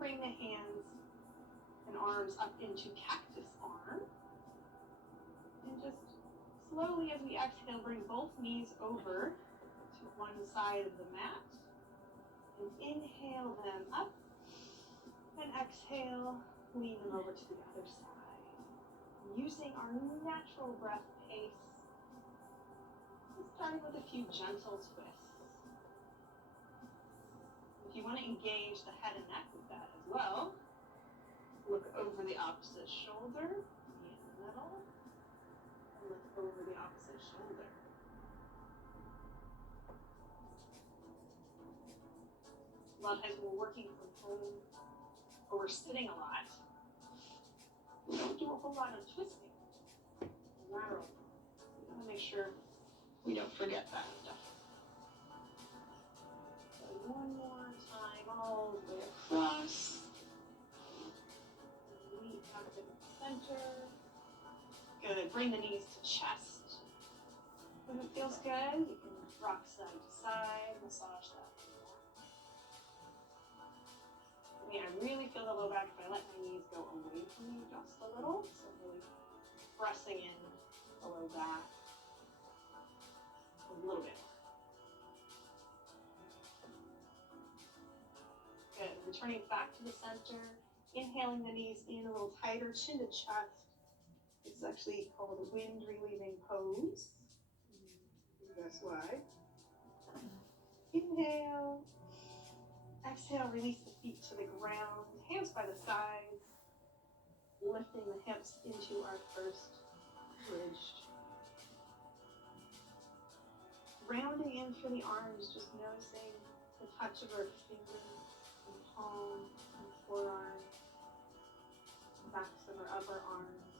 bring the hands and arms up into cactus arm. And just slowly as we exhale, bring both knees over to one side of the mat. And inhale them up. And exhale, lean them over to the other side. Using our natural breath pace. Starting with a few gentle twists. If you want to engage the head and neck with that as well, look over the opposite shoulder, knee in the middle, and look over the opposite shoulder. A lot of times when we're working from home or we're sitting a lot, we don't do a whole lot of twisting, lateral. We want to make sure we don't forget that stuff. So one more time, all the way across. Lean up in the center. Good. Bring the knees to chest. When it feels good, you can rock side to side, massage that. I mean, I really feel the low back if I let my knees go away from me just a little. So really pressing in the low back. A little bit more. Good. Returning back to the center. Inhaling the knees in a little tighter, chin to chest. This is actually called a wind relieving pose. That's why. Inhale. Exhale, release the feet to the ground. Hands by the sides. Lifting the hips into our first bridge. Rounding in through the arms, just noticing the touch of our fingers and palm and forearm, backs of our upper arms,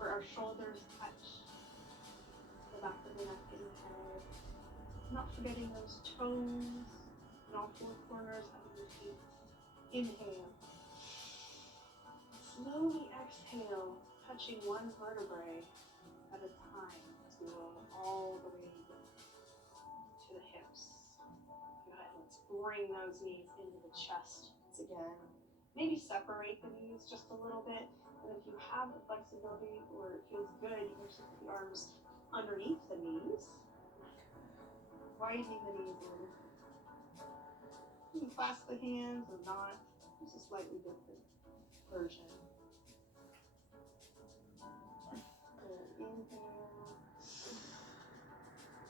where our shoulders touch the back of the neck and the head. Not forgetting those toes and all four corners of your feet. Inhale. Slowly exhale, touching one vertebrae at a time. Roll all the way to the hips. Good. Let's bring those knees into the chest once again. Maybe separate the knees just a little bit. And if you have the flexibility or it feels good, you can just put the arms underneath the knees. Widening the knees in. You can clasp the hands or not. It's a slightly different version. Good. Inhale.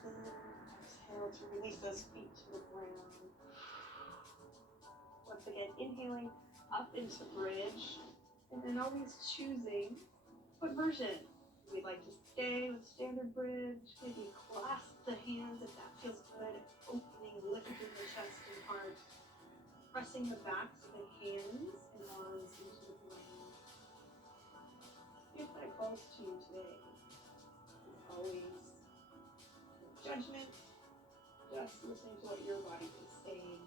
Exhale to release those feet to the ground. Once again, inhaling up into bridge, and then always choosing what version we'd like to stay with standard bridge. Maybe clasp the hands if that feels good. Opening, lifting the chest and heart. Pressing the backs of the hands and arms into the ground. If that calls to you today, as always, judgment, just listening to what your body is saying.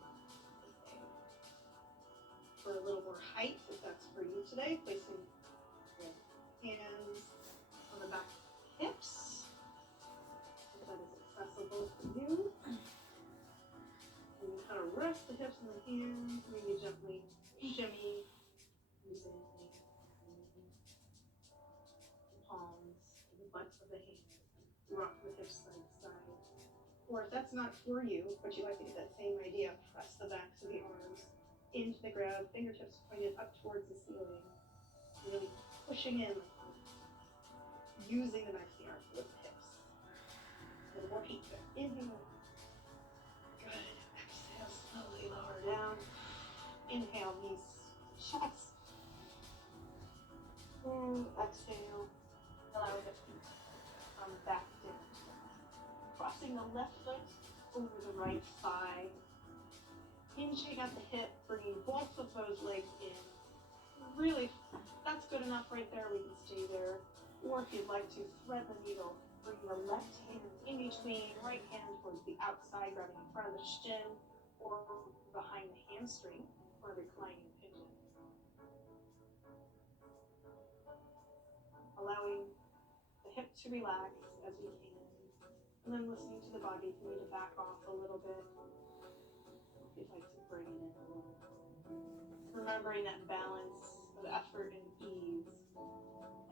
For a little more height, if that's for you today, placing your hands on the back hips, if that is accessible for you. And you kind of rest the hips and the hands, maybe gently shimmy, using the palms and the butts of the hands. Rock the hips side to side. Or if that's not for you, but you like to get that same idea, press the backs of the arms into the ground, fingertips pointed up towards the ceiling. Really pushing in, using the backs of the arms with the hips. And more feet there. Inhale. Good. Exhale, slowly lower down. Inhale, knees to chest. And exhale. Allow the feet to come back down. Crossing the left foot over the right thigh. Hinging at the hip, bringing both of those legs in. Really, that's good enough right there. We can stay there. Or if you'd like to, thread the needle. Bring the left hand in between, right hand towards the outside, grabbing in front of the shin or behind the hamstring for a reclining pigeon. Allowing the hip to relax as we can. And then listening to the body, if you need to back off a little bit. If you'd like to bring it in a little. remembering that balance of effort and ease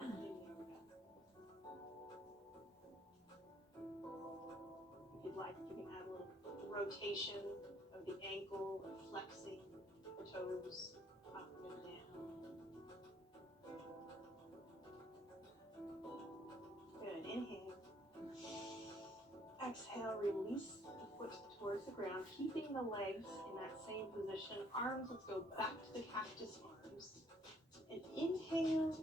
in yoga. If you'd like, you can add a little rotation of the ankle or flexing the toes up and down. Good. Inhale. Exhale, release the foot towards the ground, keeping the legs in that same position. Arms, let's go back to the cactus arms. And inhale,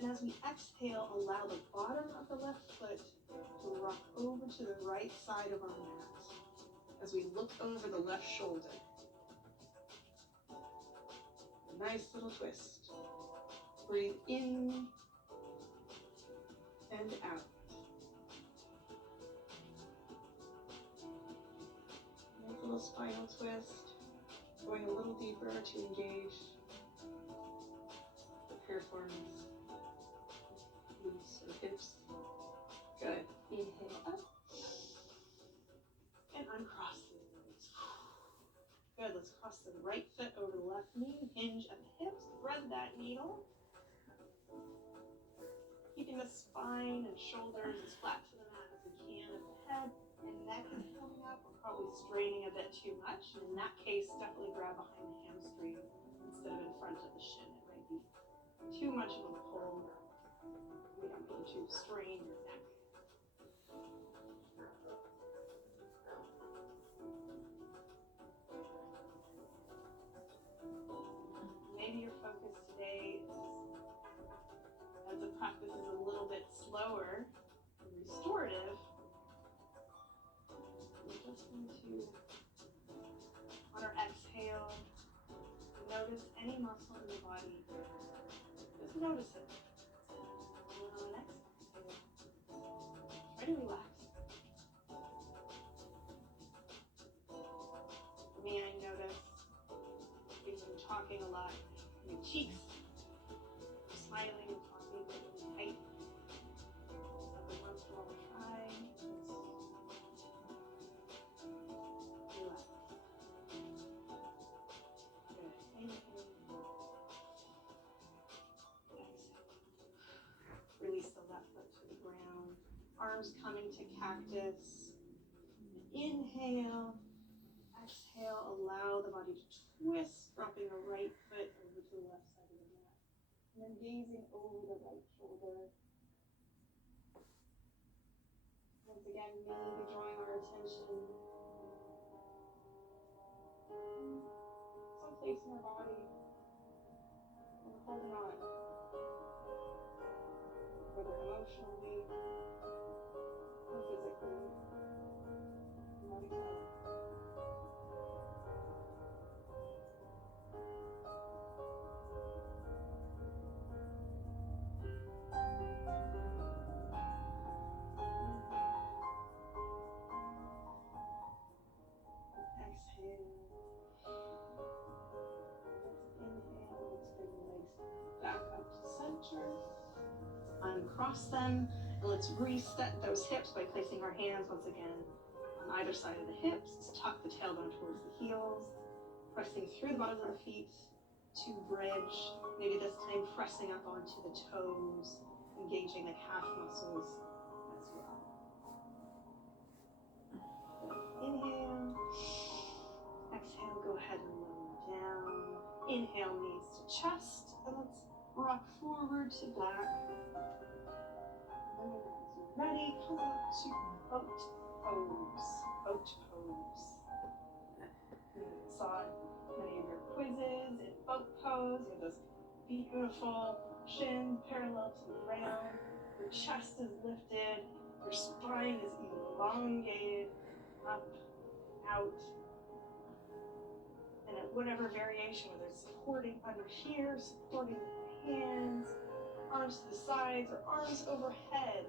and as we exhale, allow the bottom of the left foot to rock over to the right side of our mat as we look over the left shoulder. A nice little twist. Breathe in and out. Nice little spinal twist. Going a little deeper to engage the piriformis, glutes or hips. Good. Inhale up and uncross the knees. Good. Let's cross the right foot over the left knee. Hinge at the hips. Thread that needle. Keeping the spine and shoulders as flat to the mat as we can. If the head and neck is coming up, we're probably straining a bit too much. And in that case, definitely grab behind the hamstring instead of in front of the shin. It might be too much of a pull. We don't need to strain your neck. Maybe your focus today is, as the practice is a little bit slower and restorative, we're just going to, on our exhale, notice any muscle in the body. Just notice it. And on an exhale, try to relax. For me, I notice we've been talking a lot. My cheeks are smiling and talking really tight. Every once in a while, try just relax. Good. Inhale. Exhale. Release the left foot to the ground. Arms coming to cactus. Inhale. Exhale. Allow the body to twist, dropping the right foot over to the left side of the mat. And then gazing over the right shoulder. Once again, maybe drawing our attention someplace in our body and holding on, whether emotionally or physically. Letting go. Uncross them, and let's reset those hips by placing our hands once again on either side of the hips. Tuck the tailbone towards the heels, pressing through the bottoms of the feet to bridge. Maybe this time pressing up onto the toes, engaging the calf muscles as well. Inhale. Exhale, go ahead and lower down. Inhale, knees to chest, and let's rock forward to back. And then as you're ready, come up to boat pose. Boat pose. You saw many of your quizzes in boat pose. You have those beautiful shins parallel to the ground. Your chest is lifted. Your spine is elongated. Up, out. And at whatever variation, whether it's supporting under here, supporting with the hands, arms to the sides, or arms overhead,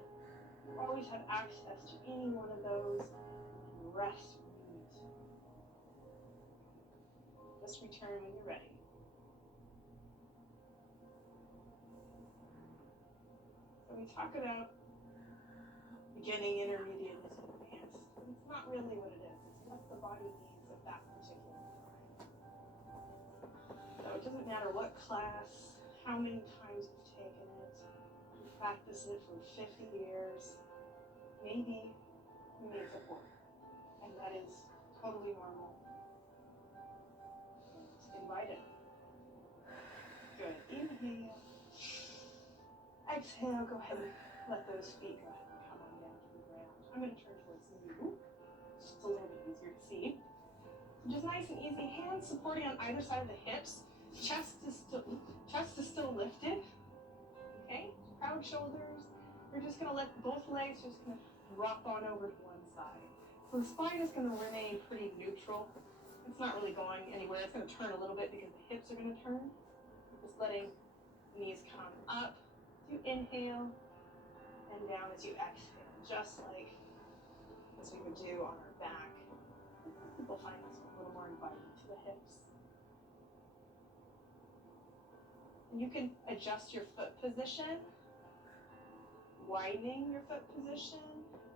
you always have access to any one of those, and rest when you need to. Just return when you're ready. So we talk about beginning, intermediate, and advanced. It's not really what it is. It's what the body needs at that particular time. So it doesn't doesn't matter what class, how many times you've taken it, you practice it for 50 years, maybe you make it work. And that is totally normal. And invite it. Good. Inhale. Exhale. Go ahead and let those feet go ahead and come on down to the ground. I'm going to turn towards you. Just a little bit easier to see. Just nice and easy. Hands supporting on either side of the hips. Chest is still lifted. Okay? Proud shoulders. You're just going to let both legs just kind of drop on over to one side. So the spine is going to remain pretty neutral. It's not really going anywhere. It's going to turn a little bit because the hips are going to turn. Just letting the knees come up as you inhale and down as you exhale, just like as we would do on our back. People find this one a little more inviting to the hips. And you can adjust your foot position, widening your foot position,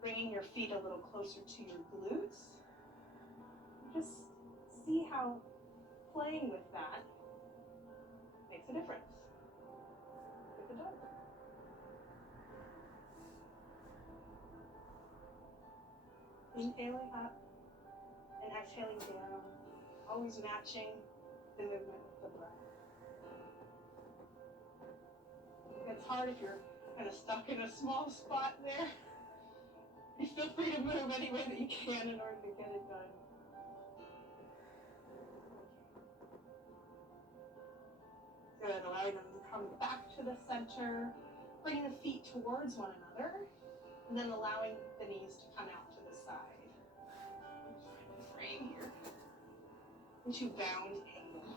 bringing your feet a little closer to your glutes. Just see how playing with that makes a difference with the dog. Inhaling up and exhaling down, always matching the movement with the breath. It's hard if you're kind of stuck in a small spot there. You feel free to move any way that you can in order to get it done. Good, allowing them to come back to the center, bringing the feet towards one another, and then allowing the knees to come out to the side. Frame here into bound angle.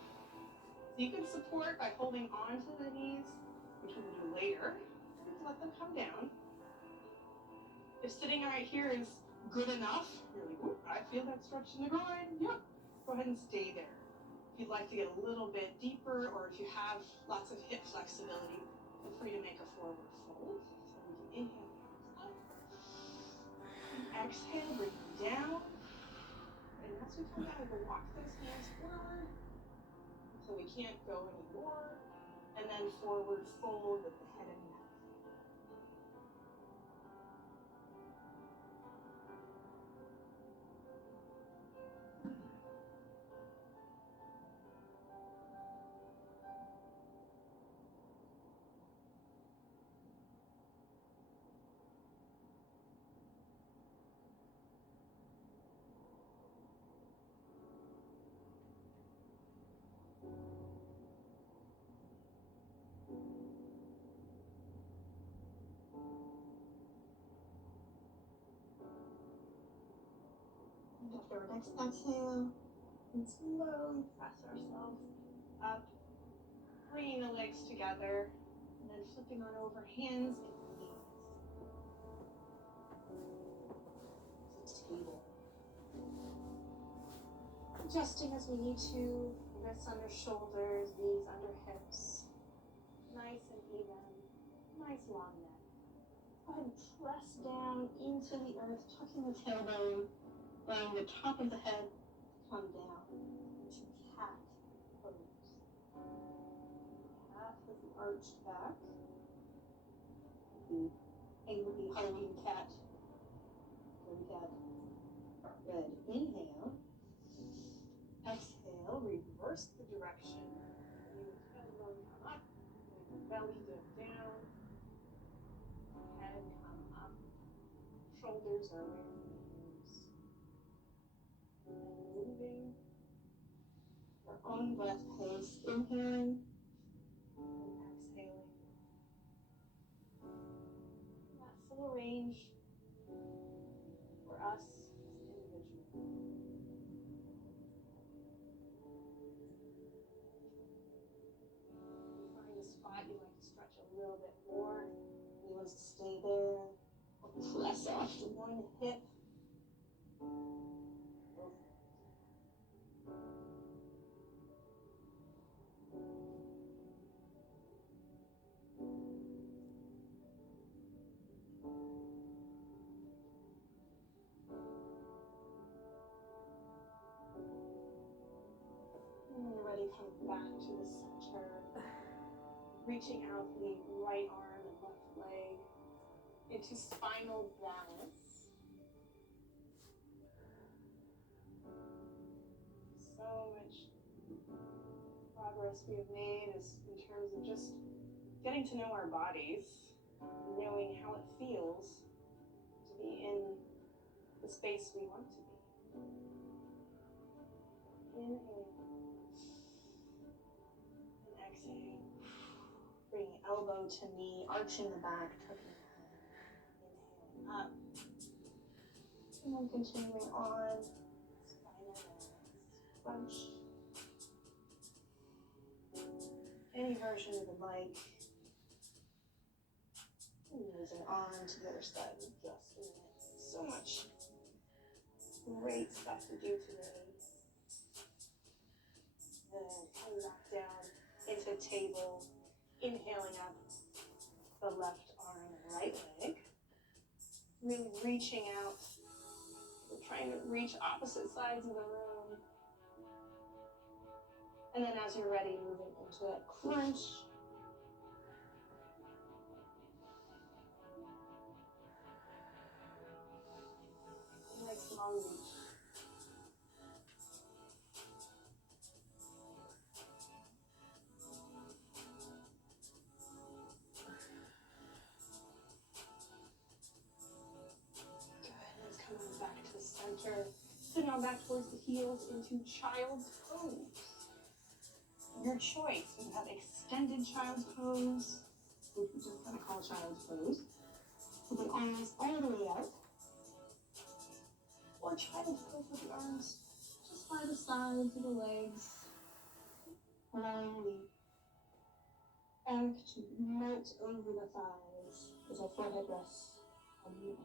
So you can support by holding on to the knees, which we will do later. You can let them come down. If sitting right here is good enough, you're like, ooh, I feel that stretch in the groin. Yep. Go ahead and stay there. If you'd like to get a little bit deeper, or if you have lots of hip flexibility, feel free to make a forward fold. So we can inhale, up. And exhale, bring them down. And as we come down, we can walk those hands forward until we can't go anymore. And then forward fold with the head and neck. After our next exhale, and slowly press ourselves up, bringing the legs together, and then flipping on over, hands and knees. It's a table. Adjusting as we need to, wrists under shoulders, knees under hips. Nice and even, nice long neck. Go ahead and press down into the earth, tucking the tailbone, allowing the top of the head to come down to cat pose. Cat with the arched back. The angry hugging cat. Good cat. Good. Inhale. Exhale. Reverse the direction. Your tailbone come up. Your belly go down. Head come up. Shoulders are away from the ears. And moving your own breath pace, inhaling and exhaling. That full range for us as individuals. If you find a spot you'd like to stretch a little bit more, you want to stay there, or press off to one hip. When you're ready, come back to the center. reaching out the right arm and left leg into spinal balance. So much progress we have made is in terms of just getting to know our bodies, knowing how it feels to be in the space we want to be. Inhale and exhale. Bringing elbow to knee, arching the back, tucking the head. Inhaling up. And then continuing on. Spinal balance. Crunch. Any version you would like. And moving on to the other side in just a minute. So much great stuff to do today. Then coming back down into table. Inhaling up the left arm and right leg. Really reaching out. We're trying to reach opposite sides of the room. And then as you're ready, moving into that crunch. Nice long reach. Back to the center. So now back towards the heels into child's pose. Your choice. We have extended child's pose, which we just kind of call child's pose. With the arms all the way out. Or child's pose with the arms just by the sides of the legs. Allowing the back to melt over the thighs as our forehead rests on the mat.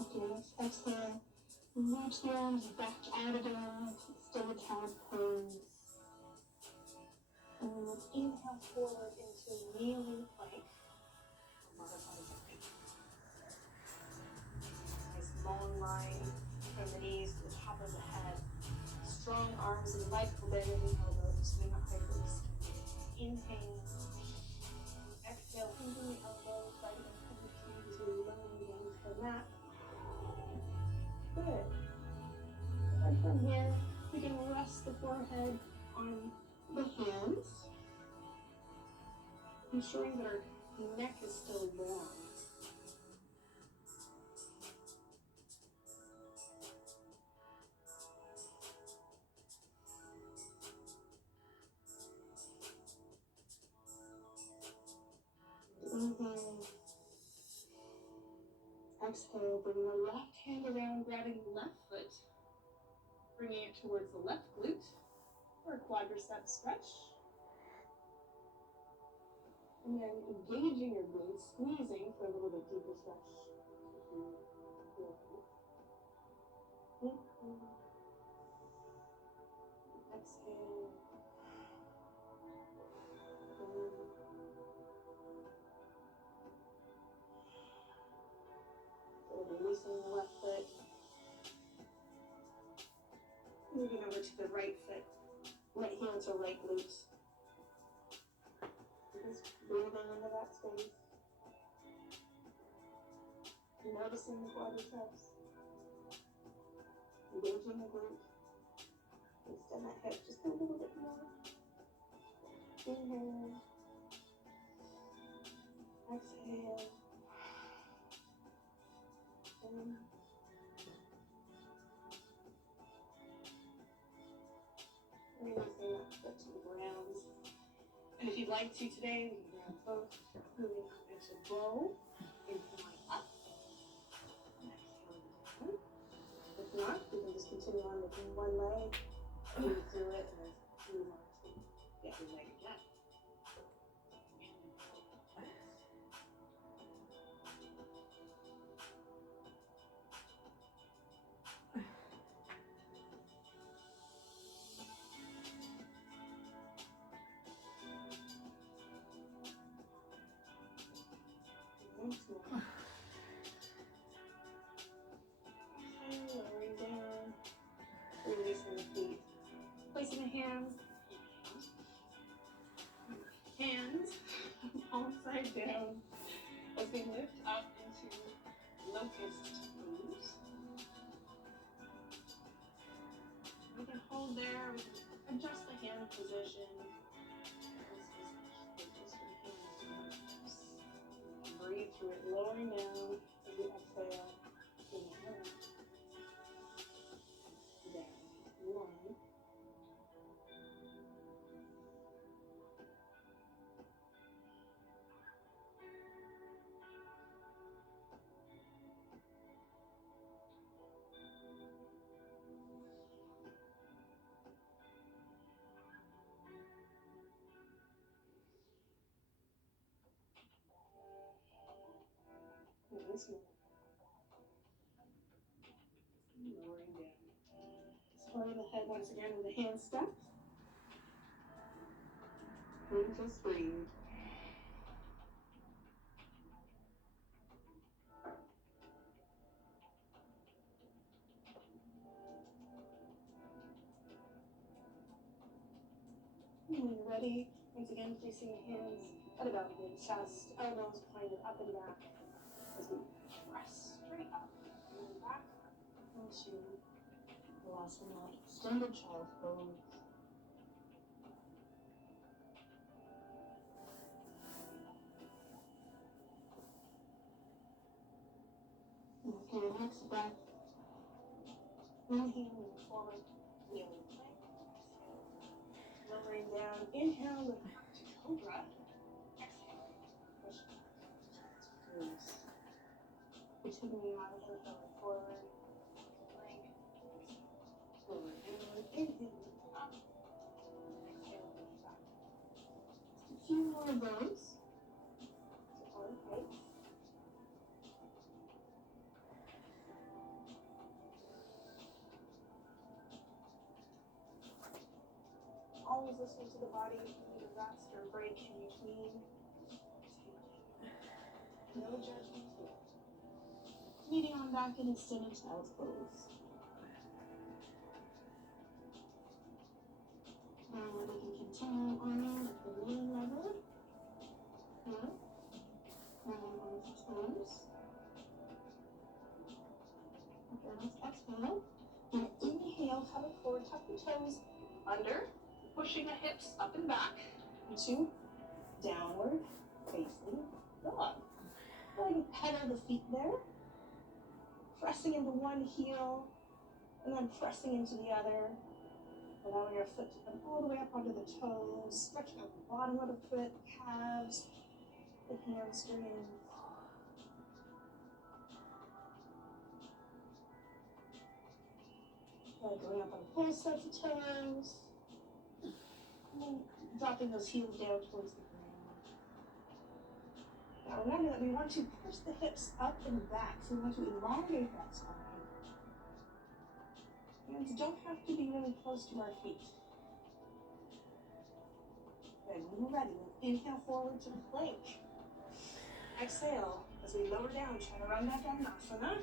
Okay, let's exhale. Reach the arms back out again. Still a child's pose. And then let's inhale forward into kneeling plank. Modified plank. Nice long line from the knees to the top of the head. Strong arms and light bend in the elbows. Swing up hyperextended. Inhale. Exhale into the elbows. Right into the feet as we lower down to the mat. Good. And from here, we can rest the forehead on the hands, ensuring that our neck is still warm. Inhale. Exhale, bring the left hand around, grabbing the left foot, bringing it towards the left glute for a quadricep stretch. And then engaging your glutes, squeezing for a little bit deeper stretch. Exhale. Releasing the left foot. Moving over to the right foot. Right heel to right glute. Just breathing into that space. Noticing the quadriceps. Engaging the glute. Extend that hip just a little bit more. Inhale. Exhale. Releasing that foot to the ground. And if you'd like to today, we can grab both, moving up into bow, inhaling up, and exhaling down. If not, we can just continue on with one leg, move through it, and then move on to the other leg again. position. This is just your hands. Breathe through it, lowering down as you exhale. Inhale up. Down. One. Once more. Lowering down. Spur the head once again with the hand step. And just breathe. And when you're ready, once again placing the hands at about mid-chest, elbows pointed up and back as we press straight up and back into the last one, extended child's pose. And for your next breath, inhale, move forward, kneeling plank, exhale, lowering down, inhale, lift up to cobra, exhale, push back, squeeze. Continuing on, inhale forward, plank, lower down, inhale, lift up, exhale, push back. Just a few more of those. So on pace. Always listening to the body, need a rest or a break in between. No judgment here. Meeting on back in extended child's pose. Now we can continue on at the knee level. Here. Rolling on the toes. Okay, let's exhale. And inhale, come forward, tuck the toes under. Pushing the hips up and back into downward facing dog. Going to pedal the feet there. Pressing into one heel and then pressing into the other. Allowing your foot to come all the way up onto the toes. Stretching out the bottom of the foot, calves, the hamstrings. Going up on both sets of toes. And dropping those heels down towards the ground. Now remember that we want to push the hips up and back, so we want to elongate that spine. Hands don't have to be really close to our feet. Then when you're ready, inhale forward to plank. Exhale as we lower down, chaturanga dandasana,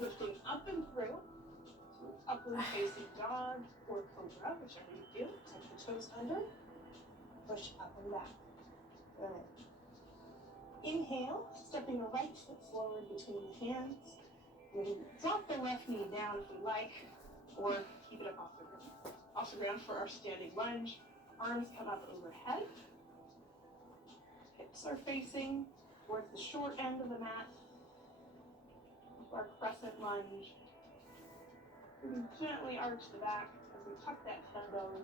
lifting up and through. Upward facing dog or cobra, whichever you do. Tuck the toes under, push up and back. Good. Inhale, stepping the right foot forward between the hands. We can drop the left knee down if we like, or keep it up off the ground for our standing lunge. Arms come up overhead. Hips are facing towards the short end of the mat. Our crescent lunge. We can gently arch the back as we tuck that tailbone.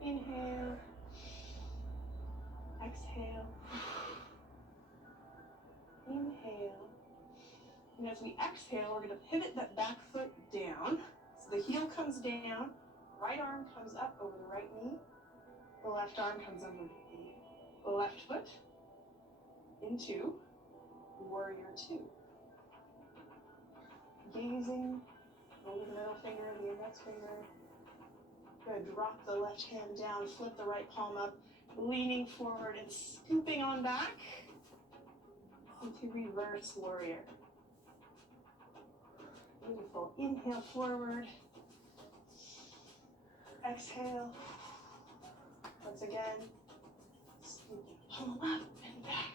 Inhale. Exhale. Inhale. And as we exhale, we're going to pivot that back foot down. So the heel comes down, right arm comes up over the right knee, the left arm comes under the left foot into warrior two. Gazing over the middle finger and the index finger. Good, drop the left hand down, flip the right palm up, leaning forward and scooping on back into reverse warrior. Beautiful. Inhale forward. Exhale. Once again, scooping palm up and back.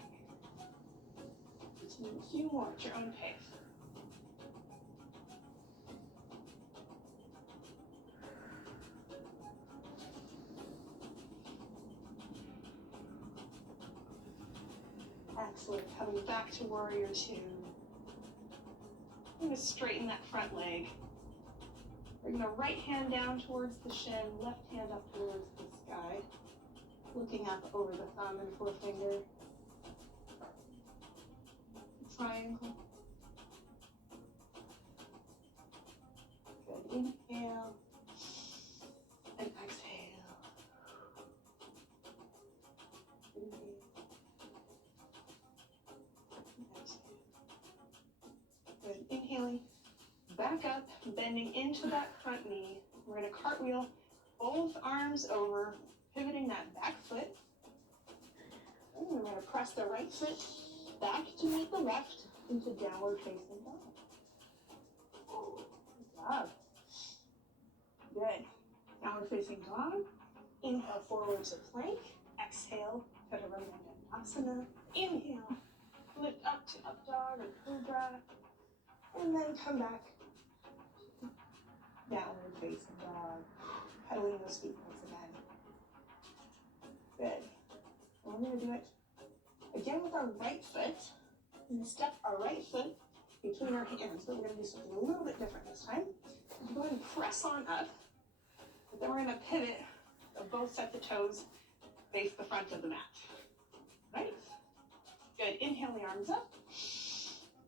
Continue a few more at your own pace. Excellent. Coming back to warrior two. I'm going to straighten that front leg. Bring the right hand down towards the shin, left hand up towards the sky. Looking up over the thumb and forefinger. Triangle. Good. Inhale. And exhale. Inhale. And exhale. Good. Inhaling. Back up, bending into that front knee. We're going to cartwheel both arms over, pivoting that back foot. And we're going to press the right foot back to meet the left into downward facing dog. Good job. Good. Downward facing dog. Inhale forward to plank. Exhale, Chaturanga. Inhale, lift up to up dog or cobra. And then come back. Downward facing dog. Pedaling those feet once again. Good. And we're going to do it again with our right foot. We're going to step our right foot between our hands, but we're going to do something a little bit different this time. Go ahead and press on up. But then we're going to pivot. So both set the toes face the front of the mat. Right? Good. Inhale the arms up.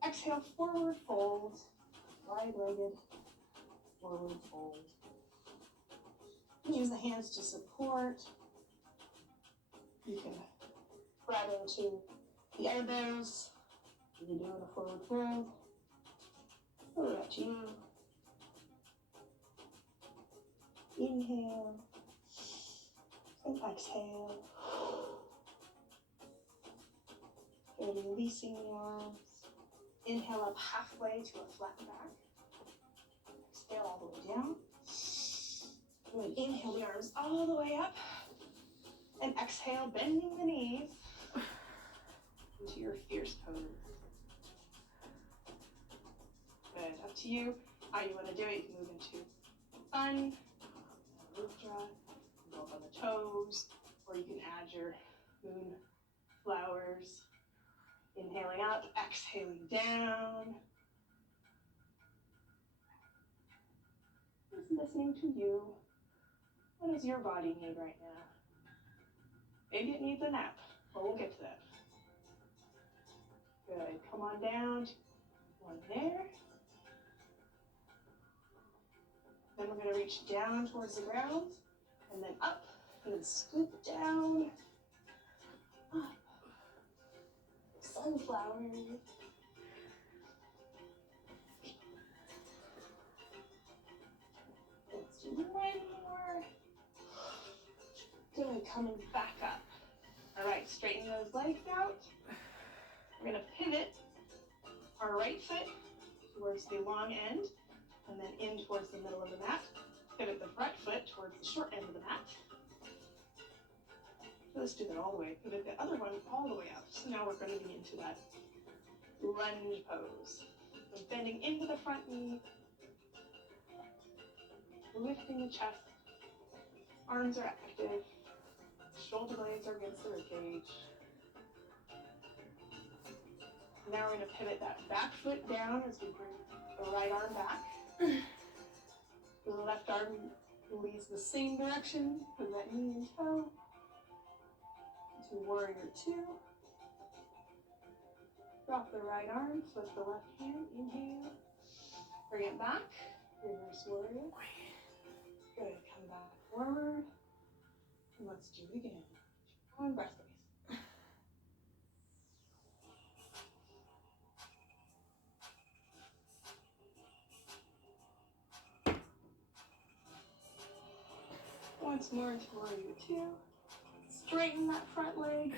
Exhale, forward fold. Wide-legged. Forward fold. Use the hands to support. You can grab into the elbows. You're doing a forward fold. Over up to you. Inhale. And exhale. Good. Releasing the arms. Inhale up halfway to a flat back. Exhale all the way down. Good. Inhale the arms all the way up. And exhale, bending the knees into your fierce pose. Good. Up to you. How you want to do it. You can move into sun, mudra, both on the toes, or you can add your moon flowers. Inhaling up, exhaling down. Just listening to you. What does your body need right now? Maybe it needs a nap, but we'll get to that. Good. Come on down. One there. Then we're going to reach down towards the ground, and then up, and then scoop down. Up. Sunflower. Let's do one more. Good, coming back up. All right, straighten those legs out. We're gonna pivot our right foot towards the long end, and then in towards the middle of the mat. Pivot the front foot towards the short end of the mat. Let's do that all the way. Pivot the other one all the way up. So now we're going to be into that lunge pose. So bending into the front knee, lifting the chest, arms are active, shoulder blades are against the ribcage. Now we're going to pivot that back foot down as we bring the right arm back. The left arm leads the same direction for that knee and toe. To warrior two. Drop the right arm, flip the left hand, inhale. Bring it back, reverse warrior. Good, come back forward. And let's do it again. One breath, please. Once more to warrior two. Straighten that front leg.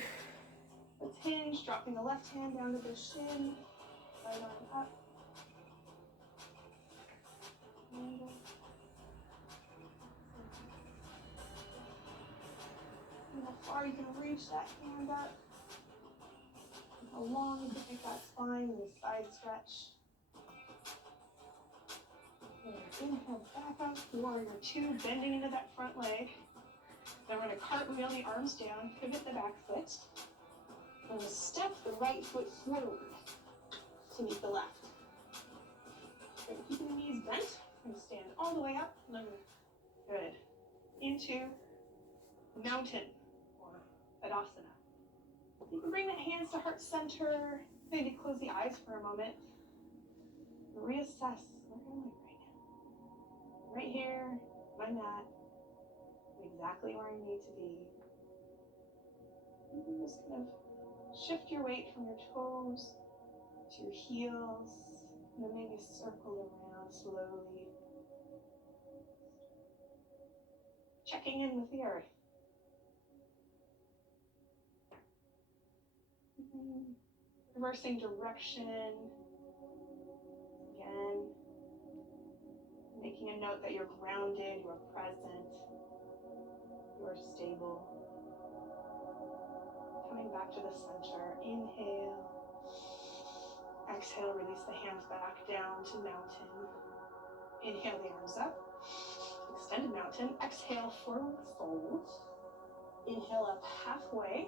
Let's hinge, dropping the left hand down to the shin. Right arm up. And how far you can reach that hand up. And how long you can make that spine and the side stretch. And inhale back up. Warrior two, bending into that front leg. Then we're going to cartwheel the arms down, pivot the back foot. I'm going to step the right foot forward to meet the left. Good. Keeping the knees bent. I'm going to stand all the way up. And I'm going to, good. Into mountain or Tadasana. You can bring the hands to heart center. Maybe close the eyes for a moment. Reassess. Where am I right now? Right here, my mat. Exactly where I need to be. You can just kind of shift your weight from your toes to your heels, and then maybe circle around slowly. Checking in with the earth. Reversing direction. Again, making a note that you're grounded, you are present, you are stable. Coming back to the center. Inhale. Exhale, release the hands back down to mountain. Inhale the arms up. Extended mountain. Exhale, forward fold. Inhale up halfway.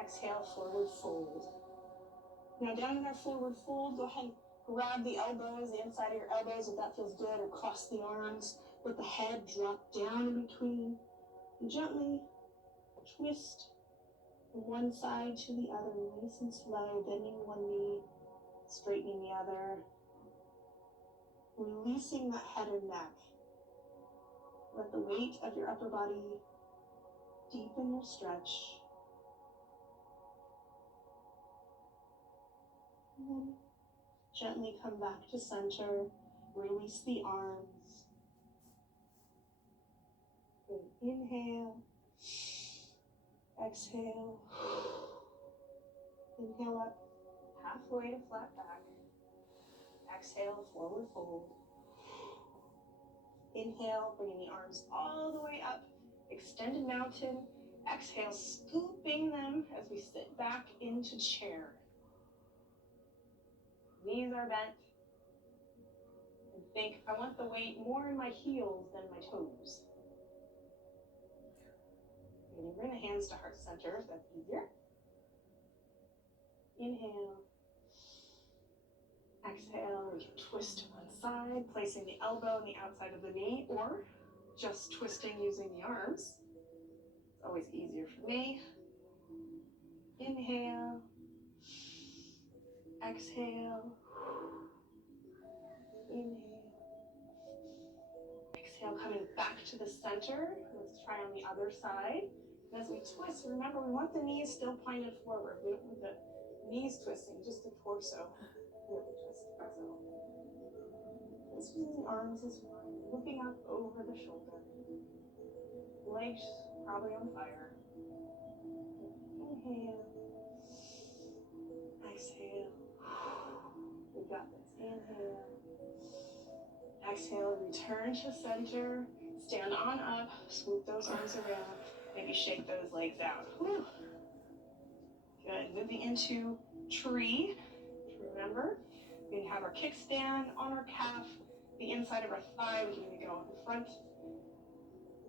Exhale, forward fold. Now down in our forward fold, go ahead and grab the elbows, the inside of your elbows if that feels good, or cross the arms. Let the head drop down in between. And gently twist from one side to the other, nice and slow, bending one knee, straightening the other. Releasing that head and neck. Let the weight of your upper body deepen your stretch. And then gently come back to center. Release the arms. Good. Inhale. Exhale. Inhale up halfway to flat back. Exhale, forward fold. Inhale, bringing the arms all the way up. Extended mountain. Exhale, scooping them as we sit back into chair. Knees are bent. And think, I want the weight more in my heels than my toes. And you bring the hands to heart center if that's easier. Inhale. Exhale, we can twist to one side, placing the elbow on the outside of the knee, or just twisting using the arms. It's always easier for me. Inhale. Exhale. Inhale. Exhale, coming back to the center. Let's try on the other side. And as we twist, remember we want the knees still pointed forward. We don't want the knees twisting, just the torso. Really twist the torso. Twisting the arms is fine. Looking up over the shoulder. Legs probably on fire. Inhale. Exhale. We got this. Inhale. Exhale, return to center. Stand on up. Swoop those arms around. Maybe shake those legs out. Whew. Good. Moving into tree. Remember, we can have our kickstand on our calf, the inside of our thigh. We can either go in front.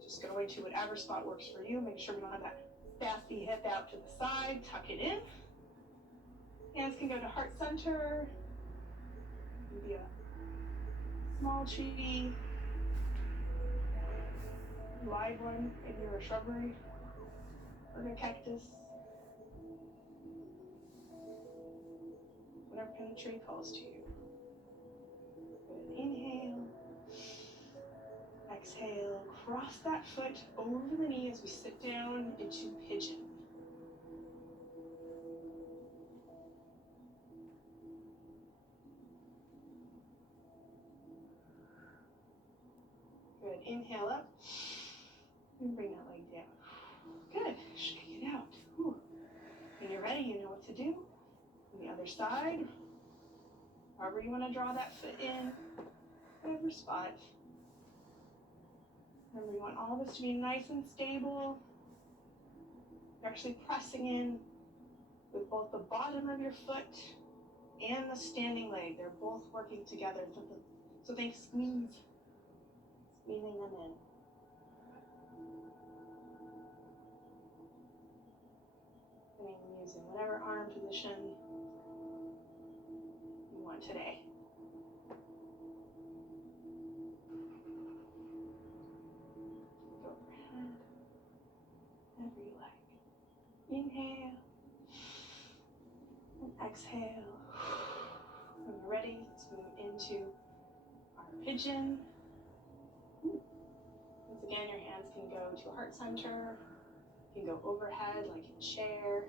Just going to whatever spot works for you. Make sure we don't have that sassy hip out to the side. Tuck it in. Hands can go to heart center. Maybe a small tree, live one in your shrubbery, or a cactus. Whatever kind of tree calls to you. Good. Inhale. Exhale. Cross that foot over the knee as we sit down into pigeon. Good. Inhale up. And bring that leg down. Good. Shake it out. Whew. When you're ready, you know what to do. On the other side, however you want to draw that foot in, whatever spot. Remember, you want all this to be nice and stable. You're actually pressing in with both the bottom of your foot and the standing leg. They're both working together. So think squeeze, squeezing them in. Bringing using whatever arm position you want today. Go overhead, whenever you like. Inhale and exhale. When we're ready, let's move into our pigeon. Once again, your hands can go to a heart center. You can go overhead like in chair.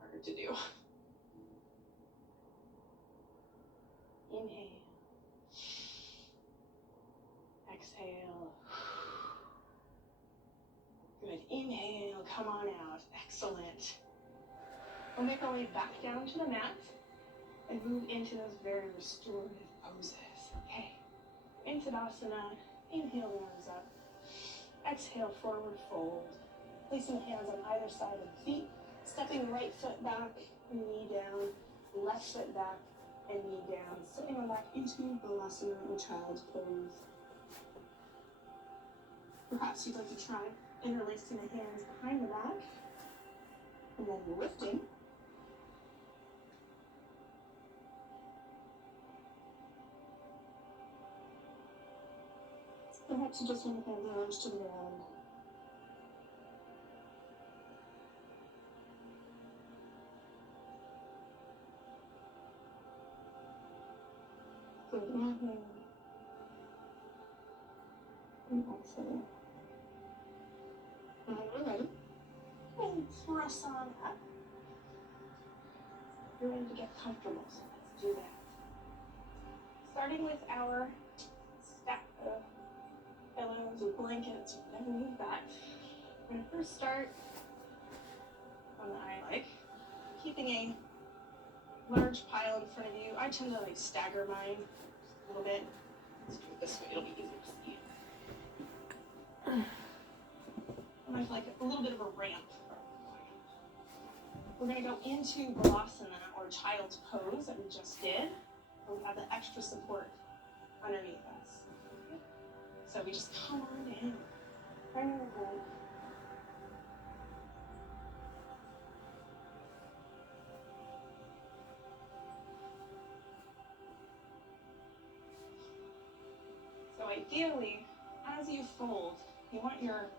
Harder to do. Inhale. Exhale. Good. Inhale. Come on out. Excellent. We'll make our way back down to the mat and move into those very restorative poses. Okay. Into Tadasana. Inhale, arms up. Exhale, forward fold. Placing hands on either side of the feet. Stepping right foot back, knee down. Left foot back and knee down. Sitting on back into Balasana or Child's Pose. Perhaps you'd like to try interlacing the hands behind the back. And then lifting. Perhaps you just want to hand the arms to the ground. Good. Inhale. And exhale. And when we're ready, and press on up. You're ready to get comfortable, so let's do that. Starting with our stack of pillows or blankets, whatever you've got. We're going to first start on the eye like, keeping a large pile in front of you. I tend to like stagger mine just a little bit. Let's do it this way, it'll be easier to see. And I have like a little bit of a ramp. We're going to go into Balasana or Child's Pose that we just did, where we have the extra support underneath us. So we just come on in. Right over head. So ideally, as you fold, you want your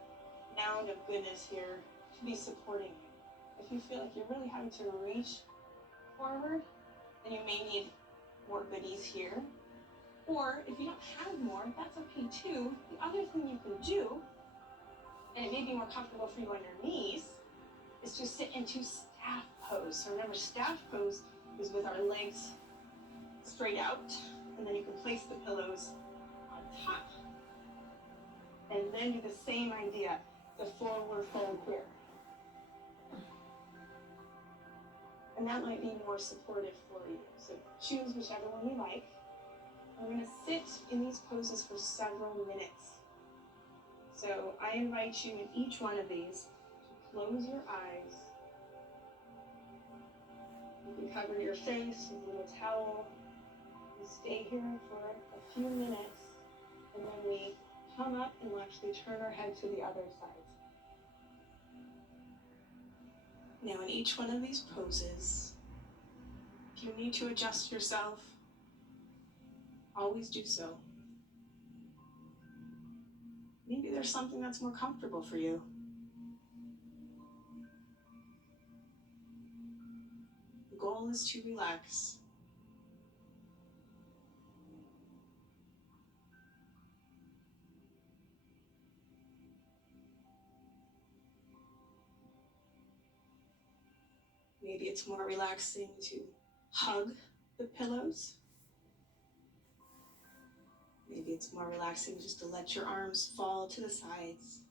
mound of goodness here to be supporting you. If you feel like you're really having to reach forward, then you may need more goodies here. Or if you don't have more, that's okay too. The other thing you can do, and it may be more comfortable for you on your knees, is to sit into staff pose. So remember, staff pose is with our legs straight out, and then you can place the pillows on top. And then do the same idea, the forward fold here. And that might be more supportive for you. So choose whichever one you like. We're going to sit in these poses for several minutes. So I invite you in each one of these to close your eyes. You can cover your face with a little towel. You stay here for a few minutes, and then we come up and we'll actually turn our head to the other side. Now in each one of these poses, if you need to adjust yourself, always do so. Maybe there's something that's more comfortable for you. The goal is to relax. Maybe it's more relaxing to hug the pillows. Maybe it's more relaxing just to let your arms fall to the sides.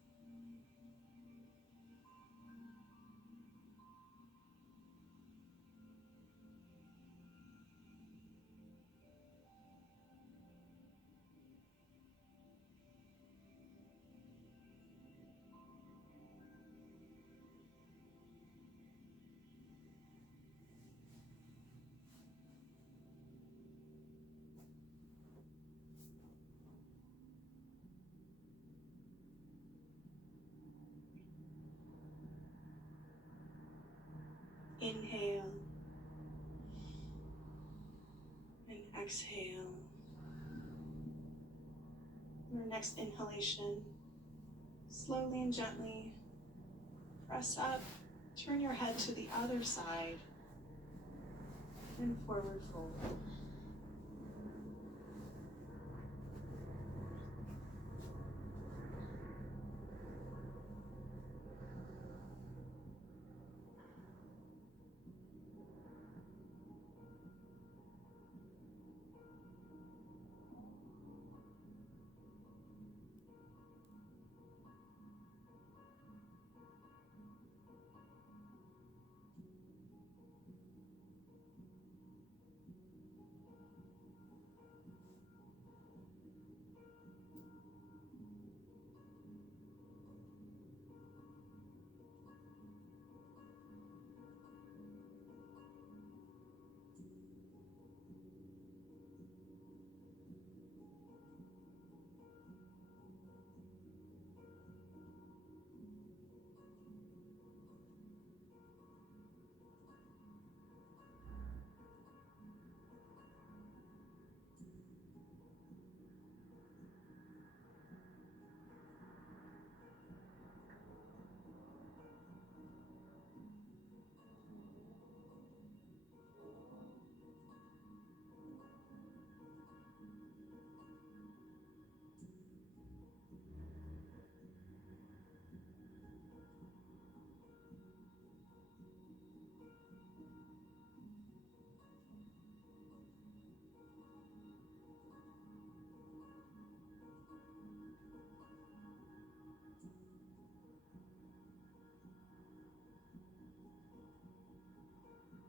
Inhale and exhale. Your next inhalation, slowly and gently press up, turn your head to the other side, and forward fold.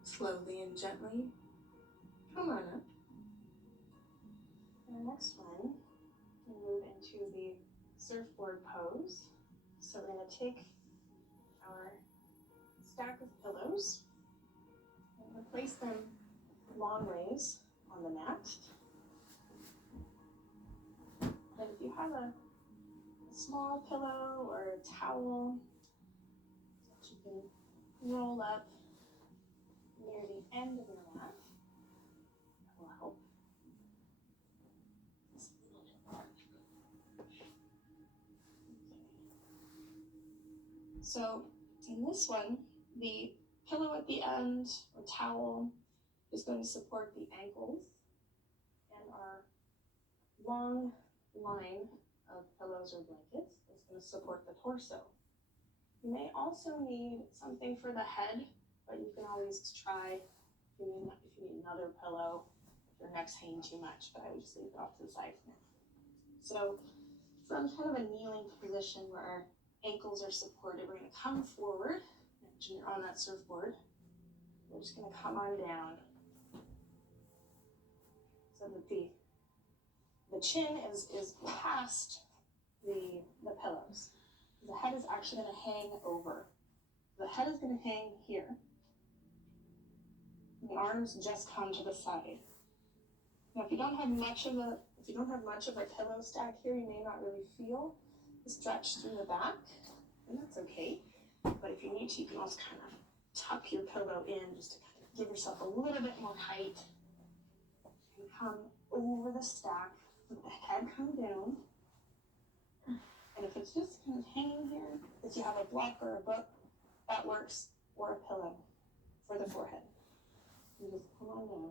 Slowly and gently, come on up. And the next one, we move into the surfboard pose. So we're going to take our stack of pillows and place them long ways on the mat. And if you have a small pillow or a towel that you can roll up near the end of your mat, that will help. Just a little bit more. Okay. So in this one, the pillow at the end or towel is going to support the ankles, and our long line of pillows or blankets is going to support the torso. You may also need something for the head, but you can always try if you need another pillow, if your neck's hanging too much, but I would just leave it off to the side for now. So from kind of a kneeling position where our ankles are supported, we're going to come forward. Imagine you're on that surfboard. We're just going to come on down so that the chin is past the pillows. The head is actually going to hang over. The head is going to hang here. The arms just come to the side. Now, if you don't have much of a pillow stack here, you may not really feel the stretch through the back, and that's okay. But if you need to, you can also kind of tuck your pillow in just to kind of give yourself a little bit more height. And come over the stack, let the head come down. And if it's just kind of hanging here, if you have a block or a book, that works, or a pillow for the forehead. You just come on down.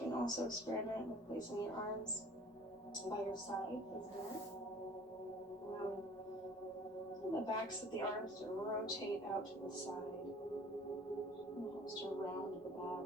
You can also experiment with placing your arms by your side as well, allowing And the backs of the arms to rotate out to the side. And it helps to round the back.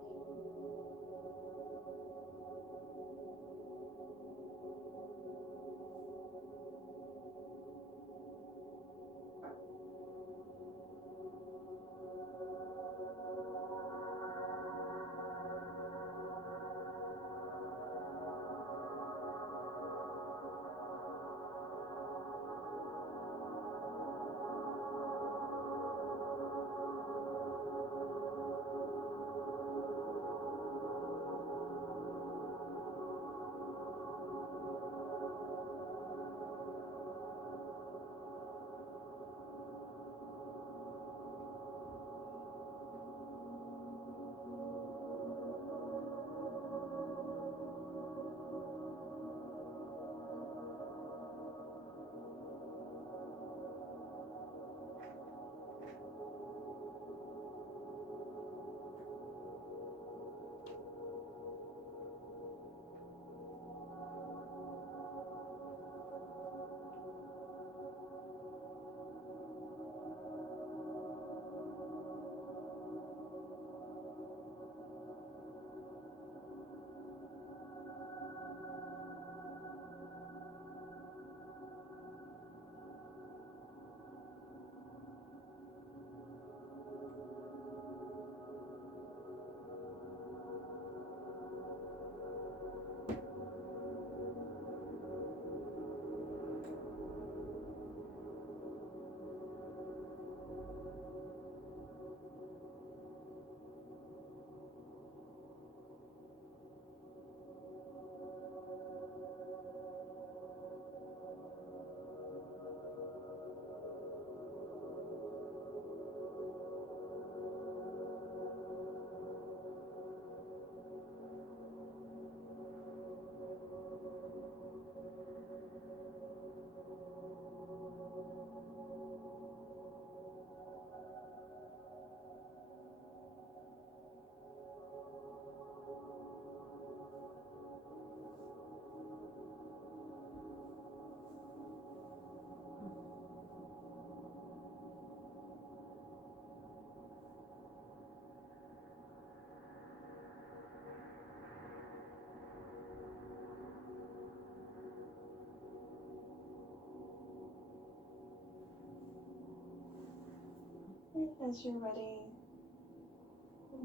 And as you're ready,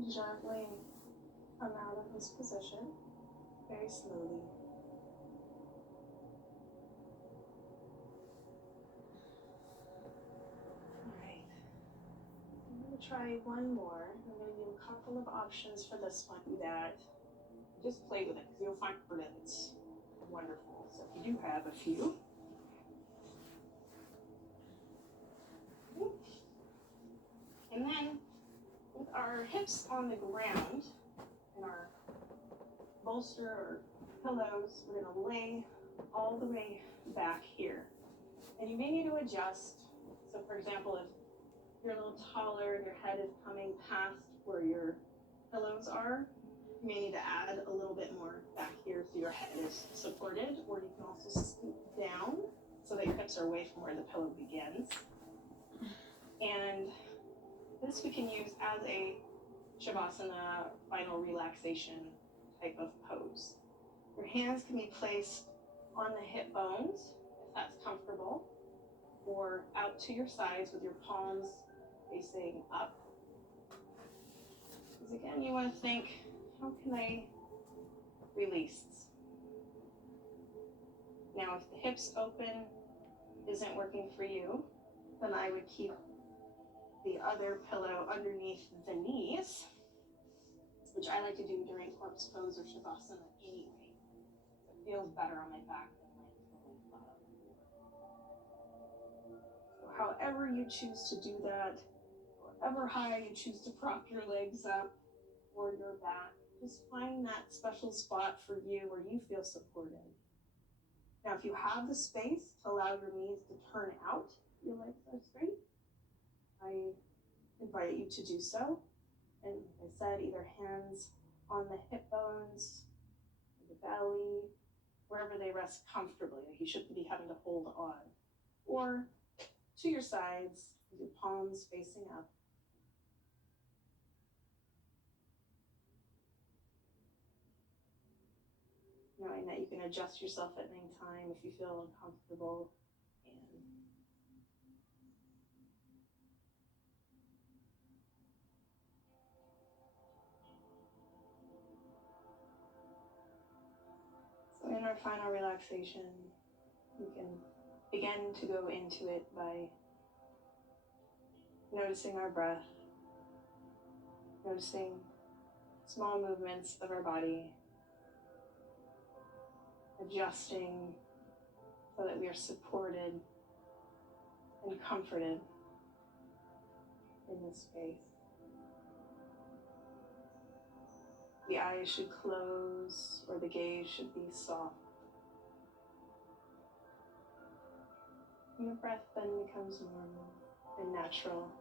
gently come out of this position, very slowly. Alright, I'm going to try one more. I'm going to give a couple of options for this one. Do that. Just play with it because you'll find that it's wonderful. So if you do have a few. And then with our hips on the ground and our bolster or pillows, we're going to lay all the way back here. And you may need to adjust. So for example, if you're a little taller and your head is coming past where your pillows are, you may need to add a little bit more back here so your head is supported, or you can also scoop down so that your hips are away from where the pillow begins. And this we can use as a Shavasana final relaxation type of pose. Your hands can be placed on the hip bones, if that's comfortable, or out to your sides with your palms facing up. Because again, you want to think, how can I release? Now, if the hips open isn't working for you, then I would keep the other pillow underneath the knees, which I like to do during corpse pose or Shavasana anyway. It feels better on my back than laying totally flat on the floor. So however you choose to do that, however high you choose to prop your legs up or your back, just find that special spot for you where you feel supported. Now, if you have the space to allow your knees to turn out, your legs are straight, I invite you to do so. And like I said, either hands on the hip bones, the belly, wherever they rest comfortably. Like you shouldn't be having to hold on. Or to your sides, with your palms facing up. Knowing that you can adjust yourself at any time if you feel uncomfortable. So in our final relaxation, we can begin to go into it by noticing our breath, noticing small movements of our body, adjusting so that we are supported and comforted in this space. The eyes should close or the gaze should be soft. And the breath then becomes normal and natural